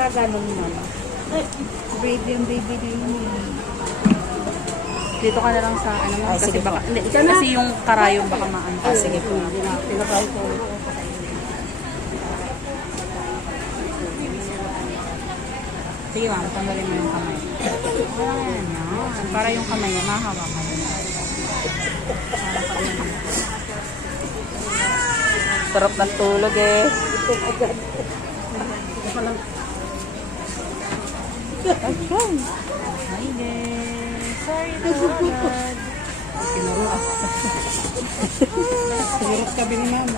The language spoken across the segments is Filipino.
Pagka ganun man. Brave yung baby na yun. Dito ka na lang sa ano mo. Ay, Kasi sige baka, po. hindi, kasi yung karayom baka maano. Sige po. Pinakain ko. Sige ma'am, tanggalin mo yung kamay. Wala yan. Para yung kamay niya, mahahawakan. Sarap ng tulog eh. Ayun. Hi there. Sorry to God. Sigurot ka ni ma'am.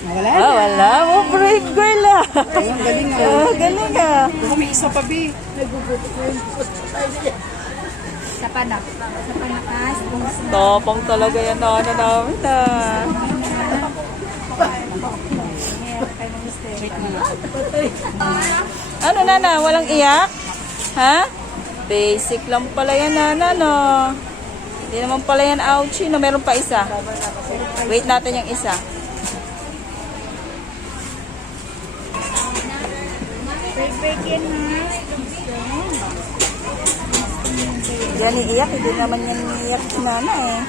Nawala Ah, wala mo break girl ah. Ayun, galing nga. Ah, galing ah. Baka may isa pa, Bi. Sa panak. Sa panakas. Tapang talaga yan na ano namin ah. Wait mo nga. Ano nana, walang iyak? Ha? Basic lang pala yan nana no. Hindi naman pala yan ouchie no. Meron pa isa. Wait natin yung isa. Break yan, ha? Yan iiyak. Hindi naman yan iiyak si nana eh.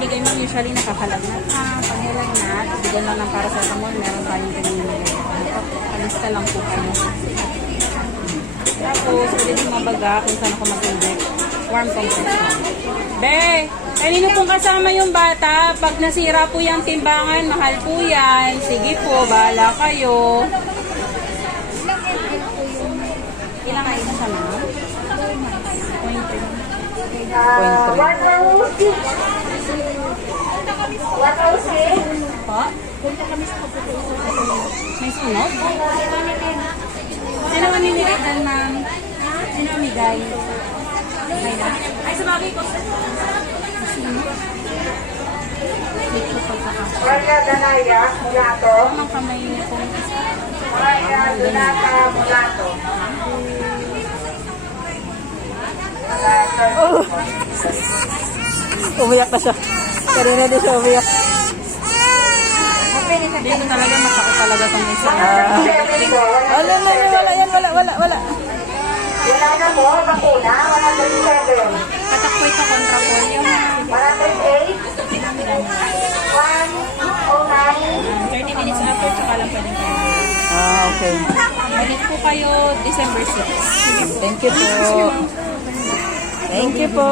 Ibigay mo usually nakakalagnat ka, pangilagnat, bigyan lang ng paracetamol, meron tayong pinili. Alista lang po kami. Tapos, pwede din mabaga kung saan ako mag-inject. Warm compression. Be, kanino pong kasama yung bata? Pag nasira po yung timbangan, mahal po yan. Sige po, bahala kayo. Ilang kayo na siya, ma'am? 0.3. Po? May sunod? Sino maninigitan, ma'am? Sino amigay? Okay na? Ay, sa bagay ko. Sino? Dito pagkakasya. Maria Danaya Mulato. Ang kamay niyo kung Maria Donata Mulato. Umiyak na siya. Kanina din siya umiyak. dito talaga masakit talaga itong isa. Wala na, wala yan, wala. Wala na po, bakuna, 137. Patakpoy sa kontra polio. 138. 109. 30 minutes after, tsaka lang pwede kayo. Ah, okay. Balik po kayo December 6. Thank you po. Thank you po.